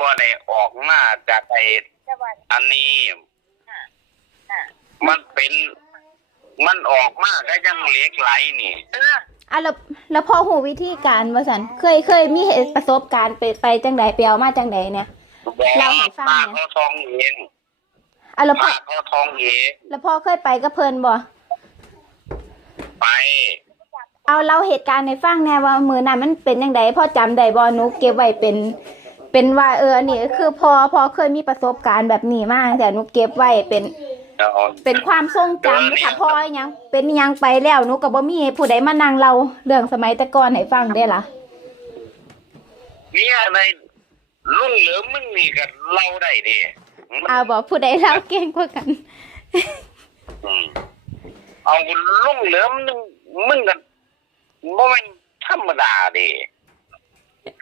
บ่ได้ออกมาจากไอ้สวัสดีอันนี้ค่ะค่ะมันเป็น มันออกมาก็ยังเหล็กไหลนี่เอออะแล้วแล้วพ่อหูวิธีการว่าสันเคยเคยมีเหตุประสบการณ์ไปไปจังใดไปเอามาจังใดเนี่ยเล่าให้ฟังป้าหน่อยเขาทองเองอะแล้วพ่อป้าเขาทองเองแล้วพ่อเคยไปกับเพิ่นบ่ไป เอาเล่าเหตุการณ์ในฟังแน่ว่ามือนั้นมันเป็นจังใดพ่อจำได้บ่หนูเก็บไว้เป็น เป็นว่าเอออันนี้คือพอพอเคยมีประสบการณ์แบบนี้มาแต่หนูเก็บไว้เป็นเอา เป็นความทรงจำค่ะพ่ออิหยังเป็นอิหยังไปแล้วหนูก็บ่มีผู้ใดมานั่งเล่าเรื่องสมัยแต่ก่อนให้ฟังได้ล่ะเนี่ยในลุงเหลือมึงนี่ก็เล่าได้ดิเอาบอกผู้ใดเล่าเก่งกว่ากัน อืมเอาลุงเหลือมึงมึงกันบ่แม่นธรรมดาดิ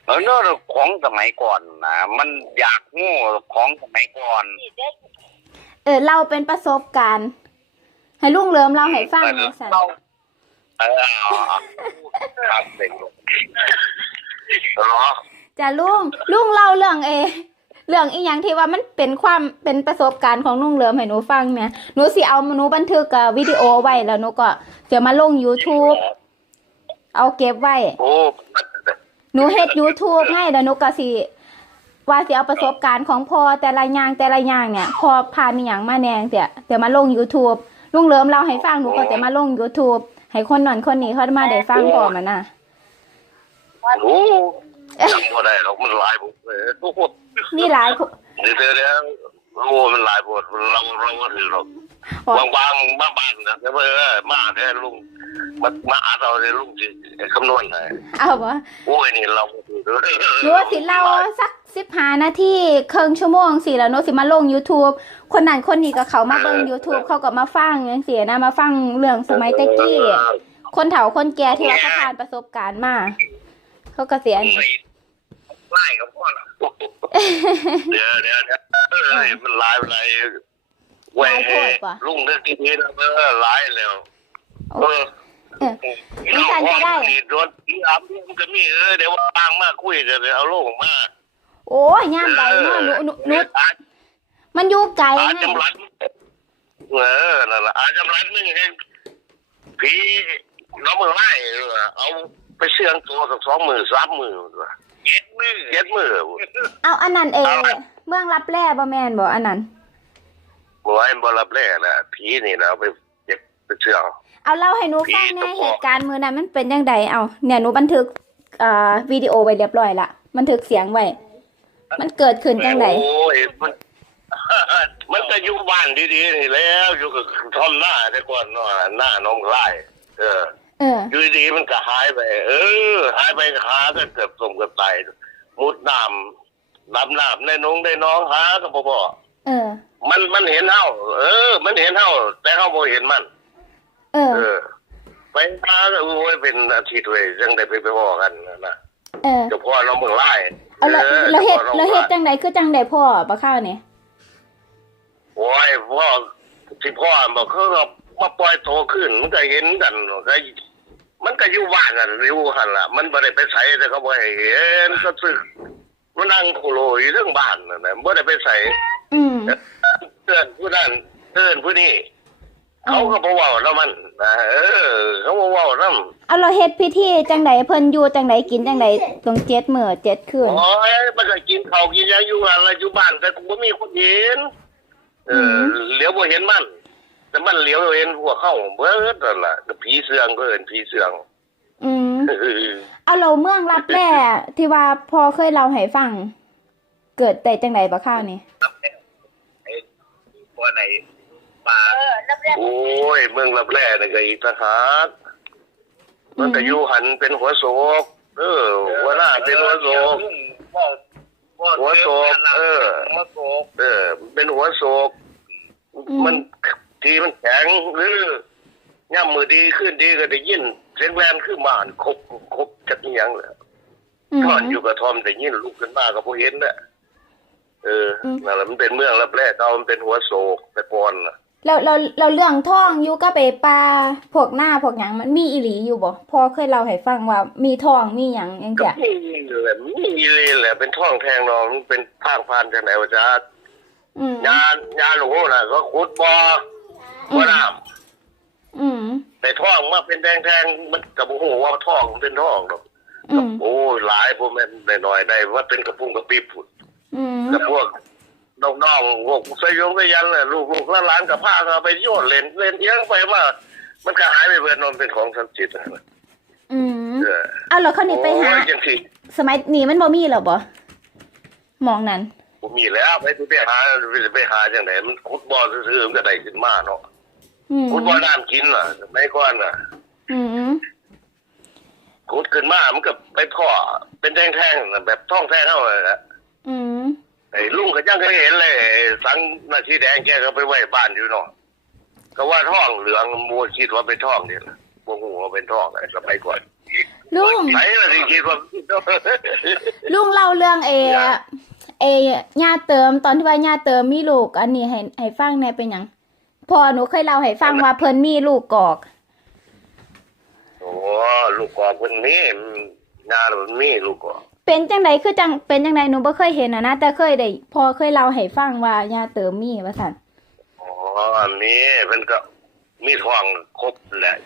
เออเนาะของสมัยก่อนนะมันอยากงูของสมัยก่อนนี่เด็กเออเล่าเป็นประสบการณ์ ให้ลุงเลิมเล่าให้ฟังหน่อยสันเออเอาเอาครับเป็นเหรอจะลุงลุงเล่าเรื่องเอ เรื่องอีหยังที่ว่ามันเป็นความเป็นประสบการณ์ของลุงเลิมให้หนูฟังเนี่ยหนูสิเอาหนูบันทึกกับวิดีโอไว้แล้วหนูก็จะมาลง YouTube เอาเก็บไว้โอ้ หนูเฮ็ด YouTube ให้แล้วหนูก็สิว่าสิเอาประสบการณ์ของพ่อแต่ละอย่างแต่ละอย่างเนี่ย พอผ่านอหย่างมาแนงเดี๋ยวเดี๋ยวมาลง YouTube ลุงเลิมเล่าให้ฟังหนูก็จะมาลง YouTube ให้คนนั้นคนนี้เขามาได้ฟังพร้อมอะนะโหจำบ่ได้หรอกมันหลายบุกเลยโอ้โหนี่หลายคน เดี๋ยวเดี๋ยวเดี๋ยว โอ้มันหลายบทเราเราก็ถือหรอกบอกบางบางบ้านๆนะแต่ว่าเออมาแค่ลุงมามาอาเราเลยลุงสิคำนวณให้เอาบ่โอ้ยนี่เราก็ถือหนูว่าสิเล่าสักสิบหานาทีครึ่งชั่วโมงสิแล้วหนูสิมาลง YouTube คนนั้นคนนี้ก็เขามาเบิ่ง YouTube เขาก็มาฟังจังซี่นะมาฟังเรื่องสมัยแตะกี้คนเฒ่าคนแก่ที่ว่าเขาผ่านประสบการณ์มาเขาก็เสียไม่ไล่กับพ่อนะ เดี๋ยวเดี๋ยวเดี๋ยวเออมันหลายหลายเว้ยลุงเรื่องที่นี้นะเออหลายแล้วเออเออนี่ฉันจะได้นี่โดนที่อาบมันก็มีเออเดี๋ยววางมาคุยเดี๋ยวเอาลูกมาโอ้ยย่ามใดเนาะหนูหนูหนูอามันอยู่ไกลอาไงจำรัดเออนั่นแหละอาจำรัดมึงเองผีน้องมือไล่เออเอาไปเชื่องตัวสักสองมือสามมือเจ็ดมือเจ็ดมือ เอาอันนั้นเองเอาอะไรเมืองรับแร่บ่แม่นบ่อันนั้นบัวไอ้บอรับแร่น่ะผีนี่นะเอาไปเจ็บไปเชื่องเอาเล่าให้หนูฟังพี่แน่ต้องบอกเหตุการณ์มื้อนั้นมันเป็นจังไดเอาเนี่ยหนูบันทึกเอ่อวิดีโอไว้เรียบร้อยละบันทึกเสียงไว้มันเกิดขึ้นจังไดโอ้ยมันมันก็อยู่บ้านดีๆนี่แล้วอยู่กับทอมหน้าแต่ก่อนเนาะหน้าน้องไล่เออเอออยู่ดีๆมันก็หายไป เออ หายไปขาก็เกือบสมกับตายมุดน้ำ น้ำน้ำในนงได้น้องหาก็บ่บอกเออ มันมันเห็นเฮาเออ มันเห็นเฮาแต่เฮาบ่เห็นมัน เออ เออ ไปหาก็โอ้ยเป็นอาทิตย์เลยจังได้ไปไปพ้อกันนะเออเจ้าพ่อน้องเมืองไล่เอาแล้วออแล้วเฮ็ดจ้าพ่อน้องแล้วเฮ็ดไล่จังไดคือจังไดพ่อปะข้าวนี่โอ้ยพ่อที่พ่อบอกเขาก็มาปล่อยโตขึ้นมันก็เห็นกันก็มันก็อยู่บ้านกันอยู่หันล่ะ มันบ่ได้ไปใส่แต่เขาบ่ให้เห็นก็ซึก มันนั่งโคโลอยู่เรื่องบ้านนั่นน่ะบ่ได้ไปใส่อืมเตือนผู้นั้นเตือนผู้นี้เขาก็บ่เว้าแล้วมันนะเออ เขาบ่เว้านำเอาเราเฮ็ดพิธีจังไดเพิ่นอยู่จังไดกินจังไดตรงเจ็ดมื้อเจ็ดคืนโอ้ยมันก็กินข้าวกินยาอยู่หันล่ะอยู่บ้านแต่กูบ่มีคนเห็นเออเหลียวบ่เห็นมันแต่มันเหลียวเห็นพวกเขาเบิดนั่นล่ะก็ผีเสืองก็เอิ้นผีเสือง อืมเออเอาเราเมืองรับแร่ที่ว่าพอเคยเล่าให้ฟัง เกิดแต่จังไดปะข้าวนี่ไอ้พวกไหนป่าเออรับแรกโอ้ย เมืองรับแร่นี่ก็อีกทหารมันก็อยู่หันเป็นหัวโศกเออหัวหน้าเป็นหัวโศกหัวโศกเออหัวโศกเออ เป็นหัวโศกมันทีมันแข็งหรือย่ำมือดีขึ้นดีก็ได้ยิน เสียงแรงขึ้นมาอันครบครบจักอหยังแหละอืมนอนอยู่กับทอมแต่ยินลุกขึ้นมาก็บ่เห็นน่ะเอออืมนั่นแหละมันเป็นเมืองรับแร่เก่ามันเป็นหัวโศกแต่ก่อนน่ะเราเราเราเรื่องท่องอยู่ก็ไปปลาพวกหน้าพวกหยังมันมีอีหลีอยู่บ่พอเคยเล่าให้ฟังว่ามีท่องมีหยังจังก็จ้ะมีเลยมีเลยแหละเป็นท่องแทงนองเป็นทางผ่านจากไหนวะจ๊ะอืมยานยาหลวงน่ะก็ขุดบ่อบ่อน้ อืมำแต่ท่องมาเป็นแทงๆมันกับโอ้โหว่าท่องมันเป็นท่องดอกอืมโอ้ยหลายพวกแม่นได้หน่อยได้ว่าเป็นกระปุงกระปิบพุ่นอืมกับพวกน้องๆพวกสยงสยันน่ะลูกๆหลานๆกับพากันไปโยนเล่นเล่นเอียงไปมามันก็หายไปเบิดนนเป็นของสันจิตนะอืมเออเอาแล้วเขานี่ไปหา โอ้ยจังสิสมัยนี้มันบ่มีแล้วบ่หมองนั้น ผมมีแล้วไปไปหาไปหาจังไหนมันขุดบ่อซื่อๆมันก็ได้ขึ้นมาเนาะ อืมขุดบ่อน้ำกินน่ะไม่ก่อนน่ะอืมขุดขึ้นมามันก็ไปพ่อเป็นแท่งๆน่ะแบบท้องแท่งเท่าเลยนะอืมไอ้ลุงก็ยังเคยเห็นเลยไอ้สังนาทีแดงแกก็ไปไว้บ้านอยู่เนาะก็ว่าท้องเหลืองมัวคิดว่าเป็นท้องนี่แหละพวกหูว่าเป็นท้องไอ้สมัยก่อนลุงไหนล่ะที่คิดว่าลุงเล่าเรื่องเอเอย่าเติมตอนที่ว่าย่าเติมมีลูกอันนี้ให้ให้ฟังแหน่เป็นหยัง พอหนูเคยเล่าให้ฟังว่าเพิ่นมีลูกกอก โอ้ลูกกอกคนนี้งานมันมีลูกกอกเป็นจังไดคือจังเป็นจังไดหนูบ่เคยเห็นอะนะแต่เคยได้พอเคยเล่าให้ฟังว่าย่าเติมมีว่าซั่นอ๋ออันนี้มันก็มีท้องครบแหละ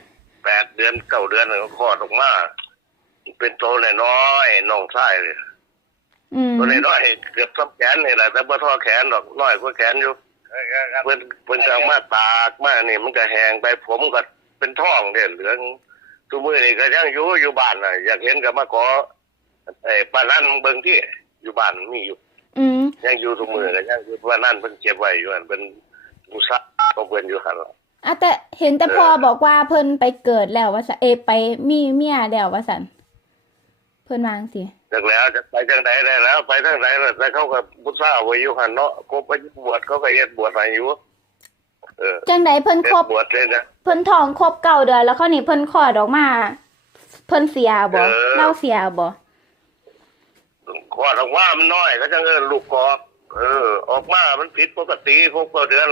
แปดเดือนเก้าเดือนก็คลอดออกมาเป็นโตน้อยๆน้องชายเลยอืมตัวน้อยๆเกือบทับแขนนี่แหละแต่บ่ทอแขนดอกน้อยกว่าแขนอยู่ เพิ่นเพิ่นก็เอามาตากมานี่มันก็แห้งไปผมก็เป็นท้องเด้เหลืองทุกมื้อนี่ก็ยังอยู่อยู่บ้านน่ะอยากเห็นก็มาขอไอ้ป้านั่นเบิ่งที่อยู่บ้านมีอยู่อืมยังอยู่ทุกมื้อก็ยังอยู่ป้านั่นเพิ่นเก็บไว้อยู่อันเป็นมุสาของเพิ่นอยู่หั่นล่ะอะแต่เห็นแต่พอบอกว่าเพิ่นไปเกิดแล้วว่าซั่นเอยไปมีเมียแล้วว่าซั่น เพิ่นวาจังสิจากแล้วจะไปทางใดได้แล้ว ไปทางใดแล้วแต่เขาก็มุสาไว้อยู่หั่นเนาะครบไปบวชเขาก็เฮ็ดบวชให้อยู่เออจังไดเพิ่นเฮ็ครดบบวชเลยนะ เพิ่นท้องครบเก้าเดือนแล้วเขานี่เพิ่นคลอดออกมา เพิ่นเสียบ่เออ เล่าเสียบ่คลอดออกมามันน้อยก็จังเอิ้นลูกกอกเออ ออกมามันผิดปกติครบเก้าเดือน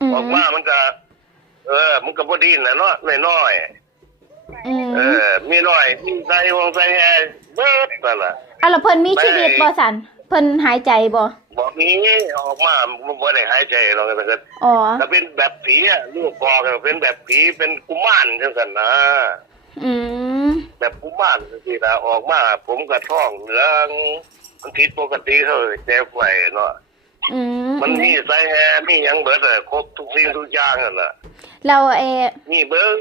อืมออกมามันก็ เออ มันก็บ่ดีน่ะเนาะน้อย อืมๆเออ มีน้อย มีใส่วงใส่แฮเบิดนั่นล่ะอะแล้วเพิ่นมีชีวิตบ่สันเพิ่นหายใจบ่บ่มีออกมามันบ่ได้หายใจหรอกแต่ก็อ๋อถ้าเป็นแบบผีอะลูกกอกอะเป็นแบบผีเป็นกุมารจังซั่นนะอืมแบบกุมารจังซี่นะออกมาผมก็ท้องเหลืองมันผิดปกติเขาเจ็บไว้เนาะอืมมันมีใส่แฮมีหยังเบิดอะครบทุกสิ่งทุกอย่างนั่นน่ะเราเออมีเบิ่ง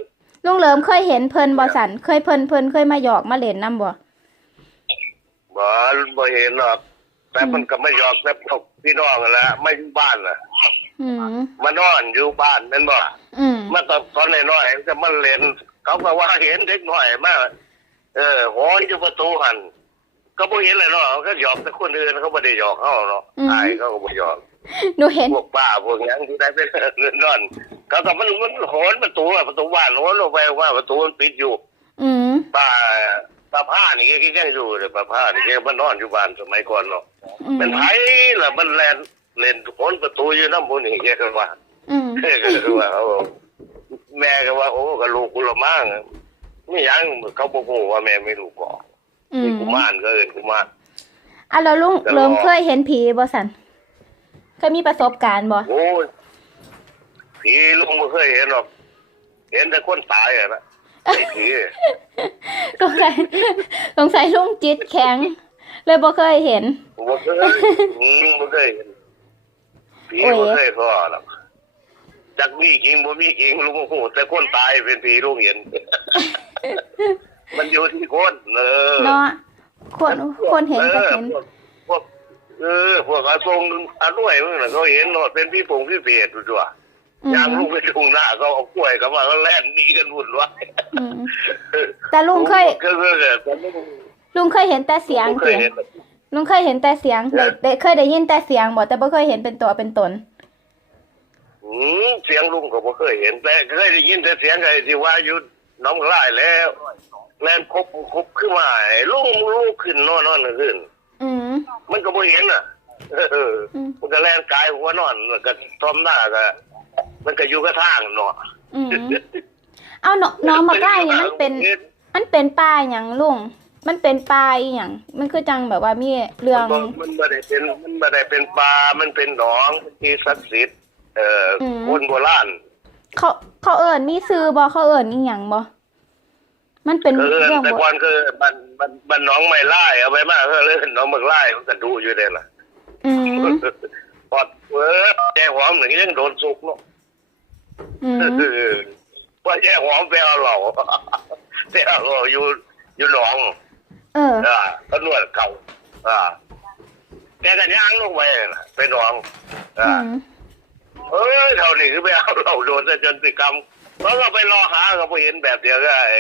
ลุงเหลิมเคยเห็นเพิ่นบ่สันเคยเพิ่นเพิ่นเคยมาหยอกมาเล่นนํบ่บ่บ่เห็นหรอกแต่มันก็ไม่ยอมแต่พวกพี่น้องนั่นแหละไม่อยู่บ้านน่ะอืมมานอนอยู่บ้านแม่นบ่อืมมาตอนตอนน้อยๆมันจะมาเล่นเขาก็ว่าเห็นเด็กน้อยมาเออหอนอยู่ประตูหันก็บ่เห็นเลยเนาะก็หยอกแต่คนอื่นเขาบ่ได้หยอกเฮาเนาะอายเขาก็บ่หยอก หนูเห็น พวกป้าพวกหยังที่ได้เป็นเรือนนอนเขาก็มันมันหอนประตูอะประตูบ้านหอนลงไปว่าประตูมันปิดอยู่อืมป้าป้าผ้านี่แกก็ยังอยู่เลยป้าผ้านี่แกมันนอนอยู่บ้านสมัยก่อนเนาะอืมมันไผล่ะมันแลนเล่นหอนประตูอยู่นำหมู่นี่แกก็ว่าอืมแกก็ว่าเอาแม่ก็ว่าโอ้ก็ลูกกูละมั่งนี่ยังเขาบ่ฮู้ว่าแม่ไม่รู้ก่อนอืนี่มกุมารก็เอิ้นกุมารอะแล้วลุงเหลิมเคยเห็นผีบ่สันเค ยมีประสบการณ์บ่โอ้ยผีลุงบ่เคยเห็นหรอก เห็นแต่คนตายอะนะไอ้ผีสงสัยสงสัยลุงจิตแข็ง เลยบ่เคยเห็นบ่เคยอืมบ่เคยเห็นผีโอ้ยบ่เคยพอหรอกจักมีจริงบ่มีจริงลุงบ่ฮู้แต่คนตายเป็นผีลุงเห็น มันอยู่ที่คนเออเนาะคนคนเห็นก็เห็นออพวกพวก เออพวกอาทรงอาด้วยมึงน่ะเขาเห็นเนาะเป็นพี่ปงพี่เศษดูจ้ะอืยางมลูกไปทุ่งหน้าเขาเอากล้วยเขามาก็แล่นหนีกันวุ่นวายอืมแต่ลุงเคย ก็คือแต่ไม่ลุงเคยเห็นแต่เสียงเคเสียยงเห็น ลุงเคยเห็นแต่เสียงได้ได้เคยได้ยินแต่เสียงบ่แต่บ่เคยเห็นเป็นตัวเป็นตน อืมเสียงลุงก็บ่เคยเห็น แต่เคยได้ยินแต่เสียงไอ้ที่ว่าอยู่หน้องไร่แล้วแล่นครบครบขึ้นมาไอ้ลุงลุกขึ้นนอนนอนขึ้น อืม มันก็บ่เห็นน่ะเอออืม มันก็แล่นกายหัวนอนแล้วก็ทอมหน้าก็มันก็อยู่กับทางเนาะอืมเอาหนน้องมาใกล้นี่มันเป็น มันเป็นปลาอย่างลุง มันเป็นปลาอีหยังมันคือจังแบบว่ามีเรื่อง มันมันไม่ได้เป็นมันไม่ได้เป็นปลา มันเป็นหนองที่ศักดิ์สิทธิ์เอ่ออม คนโบราณ เขาเขาเอิญมีซื้อบ่เขาเอิญอีหยังบ่ มันเป็นคือเรื่องแต่บ่ก่อนคือมันมันมันหน้องไม่ไล่เอาไว้มากก็เลยหน้องมึกไล่มันก็ดูอยู่เด้ล่ะอืมพอดเออแย่หอมหนึ่งยังโดนสุกเนาะอืมว่าแย่หอมไปเอาเหล่าไปเอาเหล่าอยู่อยู่หนอง เอออ่าก็นวดเขาอ่าแกกันย่างลงไปน่ะไปหนองอือ่ามเอ้ยเท่านี้คือไปเอาเหล่าโดนซะจนติกรรมแล้วก็ไปรอหาก็ไปเห็นแบบเดียวก็ไอ้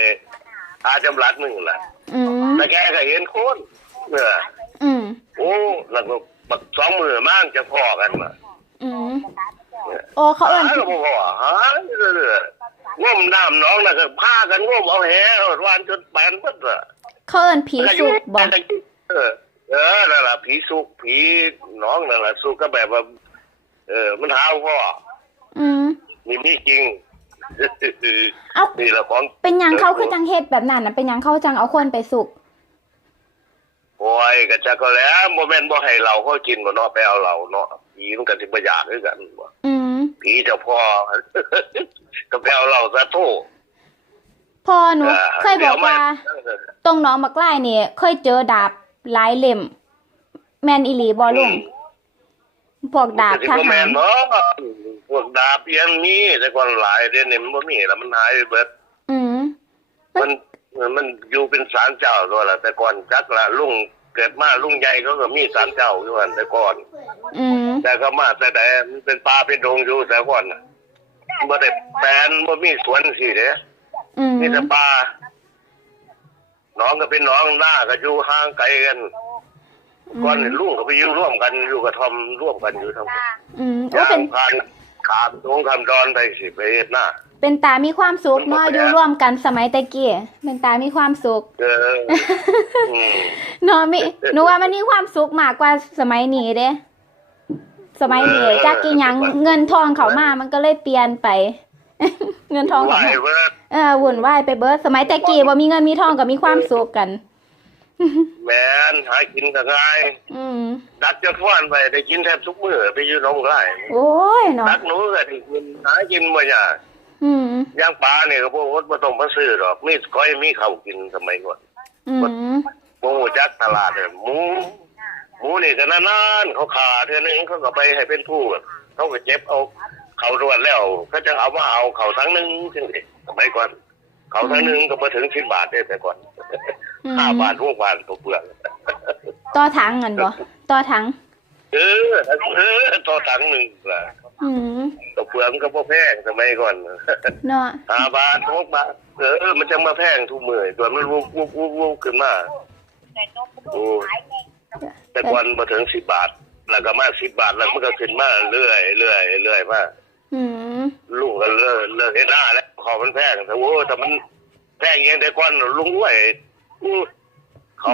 อาจำรัดมึงแหละอืมแต่แกก็เห็นคนเนี่ยอืมโอ้แล้วก็บักสองมือมั่งจะพอกันมาอืมโอ้เขาเอิญหาก็บ่พอหาเรื่อยๆง่มน้ำน้องน่ะก็พากันง่มเอาแหเอาวานจนแปนเบิดอะเขาเอิญผีสุกบ่เออเออนั่นแหละผีสุกผีน้องนั่นแหละสุกก็แบบว่าเออมันหาพ่ออืมมีมีจริง เอานี่แหละของเป็นหยังเขาคือจังเฮ็ดแบบนั้นน่ะเป็นหยังเขาจังเอาคนไปสุกโอ้ยก็จะก็แล้วโมเมนต์บ่ให้เราเขากินบ่เนาะไปเอาเราเนาะผีมันก็สิบ่อยากคือกันบ่อืมผีเจ้าพ่อ ก็ไปเอาเราซะโทษพ่อหนูเคยบอกว่าตรงหน้องมักไล่นี่เคยเจอดาบหลายเล่ม แมนอีหลีบอลุง พวกดาบททหาหารรเนาะพวกดาบเอียงมีแต่ก่อนหลายเดี๋ยวนี้มันบ่มีแล้วมันหายไปเบิดอืมมันมันอยู่เป็นศาลเจ้าตัวละแต่ก่อนจักละลุงเกิดมาลุงใหญ่เขาก็มีศาลเจ้าอยู่อันแต่ก่อนอืมแต่ก็มาแต่แต่มันเป็นป่าเป็นดงอยู่แต่ก่อนน่ะบ่ได้แปลนบ่มีสวนสิเด้อืมมีแต่ป่าหน้องก็เป็นหน้องหน้าก็อยู่ห่างไกลกัน ก่อนนี่ลุงก็ไปอยู่ร่วมกันอยู่กระทอมร่วมกันอยู่ทั้งหมดอืมย่าว่าเป็นงผ่านขามตรงคำดอนไปสิไปเฮ็ดหน้า เป็นตามีความสุขเนาะอยู่ร่วมกันสมัยตะกี้เป็นตามีความสุขเอออืม เนาะมีหนูว่ามันมีความสุขมากกว่าสมัยนี้เด้ สมัยนี้จากกี่หยังเงินทองเขามามันก็เลยเปลี่ยนไป เงินทองไหวเขามาเบิดเออวุ่นวายไปเบิดสมัยตะกี้บ่มีเงินมีทองก็มีความสุขกัน แมนหากินก็ง่ายอืมดักจะฟ้อนไปได้กินแทบทุกมื้อไปอยู่หน้องไร่โอ้ยเนาะดักหนูก็ได้กินหากินบ่ยากอืมย่างปลาเนี่ยก็บ่อดบ่ต้องมาซื้อหรอกมีก้อยมีข้าวกินสมัยก่อนอืมบ่ฮู้จักตลาดเลยหมูหมูนี่ก็นานๆเขาขาเทื่อนึงเขาก็ไปให้เป็นผู้เขาก็เจ็บเอาเขารวดแล้วเขาจะเอามาเอาเขาทั้งหนึงจังซี่สมัยก่อน เขาทั้งหนึงก็บ่ถึง10บาทได้แต่ก่อนอืมห้าบาทหกบาทตัวเปลือกต่อถังกันบ่ต่อถังเออเออตัวถังหนึงล่ะอืมตัวเปลือกมันก็บ่แพงสมัยก่อนเนาะห้าบาทหกบาทเออมันจะมาแพงทุกมื้อตัวมันวุบวุบวุบวุบขึ้นมาโอ้แต่ก่อนมาถึงสิบบาท แล้วก็มาสิบบาทแล้วมันก็ขึ้นมาเรื่อยเรื่อยเรื่อยมา อืมลุงก็เลิกเลิกเห็นหน้าแล้วขอมันแพงแต่โอ้แต่มันแพงเองแต่ก่อนลุงรวยอู้เขา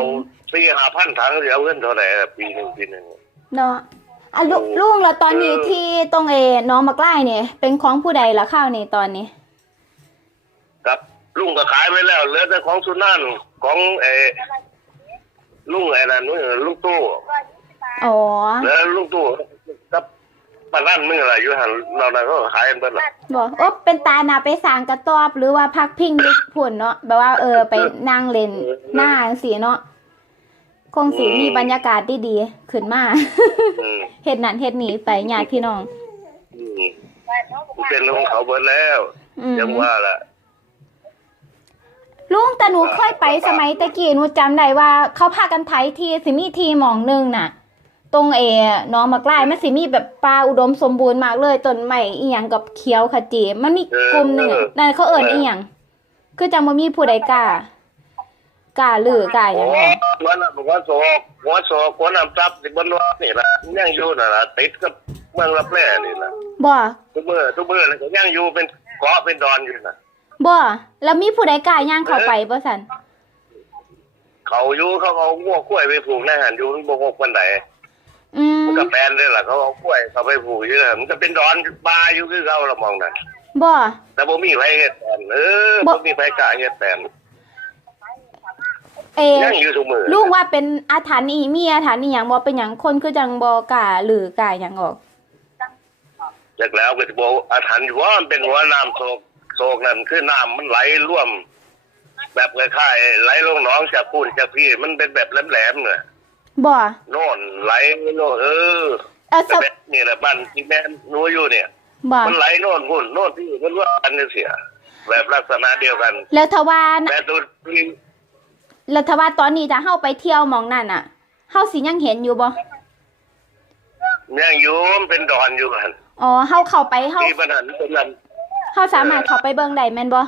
สี่ห้าพันถังเดี๋ยวเงินเท่าไหร่อะปีหนึ่งปีหนึ่งเนาะอะลุลุงแล้วตอนนี้ที่ตรงเอน้องมักไล่เนี่ยเป็นของผู้ใดละข้าวนี่ตอนนี้ ครับลุงก็ขายไปแล้วเหลือแต่ของสุนันของเออลุงไอ้นั่นนู่นลุงตู้อ๋อแล้วลุงตู้กับ ปานนั่นมึงอะไรอยู่หันเราน่ะก็ขายกันเบิดละบอกโอ้เป็นตาหนาไปสร้างกระตอบหรือว่าพักพิงอยุผุ่นเนาะแบบว่าเออไปนั่งเล่นหน้าจังสีเนาะคงสีมีบรรยากาศดีๆขึ้นมาอืมเฮ็ดนั่นเฮ็ดนี่ไปญาติพี่น้อง อืมมันเป็นของเขาเบิดแล้วอืม ยังว่าล่ะ ลุงแต่หนูเคยไปสมัยตะกี้หนูจำได้ว่า เขาพากันไถทีสิมีทีหมองหนึงน่ะ ตรงเอน้องมากลายมันสิมีแบบปลาอุดมสมบูรณ์มากเลยต้นไม้อีหยังกับเขียวขจีมันมีกลุ่มหนึงอะนั่นเขาเอิ้นอีหยังคือจังบ่มีผู้ใดกล้ากล้าลือกล้าหยัโอ้งไงหัวน่ะหัวโศกหัวโศกหัวน้ำซับสิบนรถนี่ล่ะยังอยู่น่ะล่ะติดกับเมืองรับแร่นี่ล่ะบ่ทุกมื้อทุกมื้อแล้วก็ยังอยู่เป็นเกาะเป็นดอนอยู่น่ะบ่แล้วมีผู้ใดกล้าย่างเข้าไปบ่สันเขาอยู่เขาเอางัวกล้วยไปผูกในหันอยู่มันบ่งกปานใด อืมมันก็กับแปลนเลยล่ะเขาเอากล้วยเขาไปผูกอยู่นะมันก็เป็นดอนปลาอยู่คือเขาละมองนั่นบ่แต่บ่มีไผเฮ็ดแปลนเออบ่บ่มีไผกล้าเฮ็ดแปลนเอยังอยู่ทุกมือลุงว่าเป็นอาถรรพ์อีมีอาถรรพ์อีหยังบ่เป็นหยังคนคือจังบ่กล้าหรือกล้าหยังออกจากแล้วก็สิบอกอาถรรพ์อยู่ว่ามันเป็นหัวน้ำโศกโศกนั่นคือน้ำมันไหลร่วม แบบคล้ายๆไหลลงหนองจากปูนจากพี่มันเป็นแบบแหลมๆเนี่ย บ่โน่นไหลโน่นเออเออสแบบนี่แหละบ้านที่แม่หนูอยู่เนี่ยบ่มันไหลโน่นหุ่นโน่นที่มันว่ากันเนี่ยเสีย แบบลักษณะเดียวกัน แล้วทว่านะแต่ตัวที่แล้วทว่าตอนนี้จะเฮาไปเที่ยวหมองนั่นน่ะเฮาสิยังเห็นอยู่บ่ยังอยู่มันเป็นดอนอยู่กันอ๋อเฮาเข้าไปเฮาที่บ้านนั้นเป็นนั้นเฮาสามารถเข้าไปเบิ่งได้แม่นบ่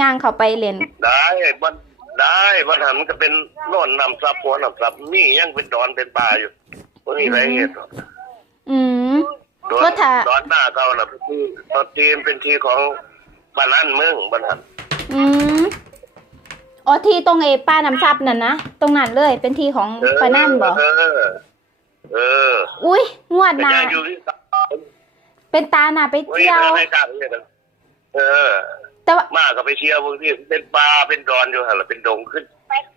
ย่างเข้าไปเล่นได้บ้าน ได้บ้านหันก็เป็นโน่นนำซับหัวนำซับนี่ยังเป็นดอนเป็นป่าอยู่ไม่มีอะไรเหตุหรอกอืม ดอนก็ถ้า ดอนหน้าเขาน่ะเป็นที่ตอนทีมเป็นที่ของบ้านนั้นเมืองบ้านหันอืมอ๋อที่ตรงไอ้ป้าน้ำซับนั่นนะตรงนั้นเลยเป็นที่ของเออปานั่นบ่เออ เอออุ้ยงวดแต่หน้ายังอยู่ที่เป็นตาหน้าไปไม่เที่ยว ไม่กล้าเลยนะเออ แต่ว่า มากก็ไปเชียร์บางที่เป็นปลาเป็นดอนอยู่หันละเป็นดงขึ้น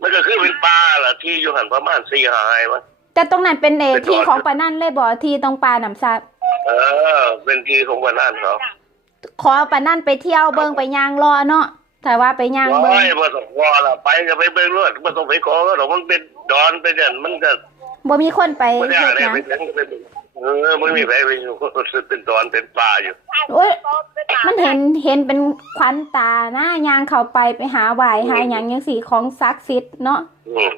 มันก็คือเป็นปลาละที่อยู่หันประมาณสี่หายวะ แต่ตรงนั้นเป็นเอเป็นที่ดอน ของปานั่นเลยบ่ที่ตรงปลาน้ำซับเออ เป็นที่ของบ้านนั้นเขาขอปานั่นไปเที่ยวเบิ่งไปย่างรอเนาะแต่ว่าไปย่างเบิ่ง ว้ายบ่ต้องวอละไปก็ไปเบิ่งรถบ่ต้องไปขอก็ดอกมันเป็นดอนเป็นอย่างมันก็ บ่มีคนไปไม่ได้เฮ็ดอะไรหยังไปถึงก็ไปเบิ่งเออไม่มีใครไปอยู่เป็นดอนเป็นป่าอยู่โอ้ยมันเห็นเห็นเป็นควันตานะย่างเข้าไปไปหาหวายหาหยังจังซี่ของศักดิ์สิทธิ์เนาะอืม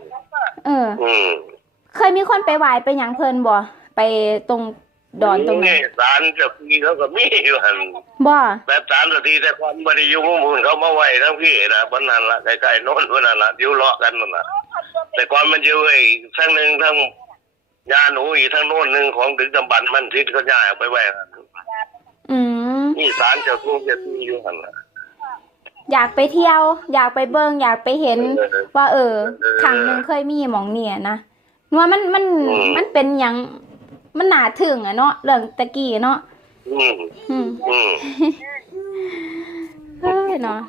เออ อืมเคยมีคนไปไหวายไปหยังเพิ่นบ่ไปตรง ดอนตรงนั้นสารเจ้าที่เขาก็มีอยู่หันบ่แบบสารสถีแต่ความบริยุมุ่งมุ่นเขามาไว้ทั้งพี่นะบนนั้นละใกล้ๆโน้นบนนั้นละอยู่เลาะกันนั่นละแต่ความมันอยู่ไอ้ทั้งหนึ่งทั้งยาหนูอีกทั้งโน้นหนึ่งของดึกดำบรรพ์มันทิศเขาย้ายออกไปไว้หั่นอืมนี่สารเจ้าทุ่งเจ้าที่อยู่หันละอยากไปเที่ยว อยากไปเบิ่งอยากไปเห็นเออว่าเออเออครั้งหนึงเคยมีหมองเนี่ยนะว่ามันมันอืมมันเป็นหยัง มันหนาถึงอะเนาะเรื่องตะกี้เนาะอืมอืมอืมเฮ้ยเนาะ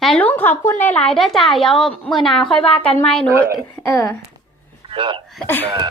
แต่ลุงขอบคุณหลายๆเด้อจ้าเดี๋ยวมื้อหน้าค่อยว่ากันใหม่หนู เออ เออเออ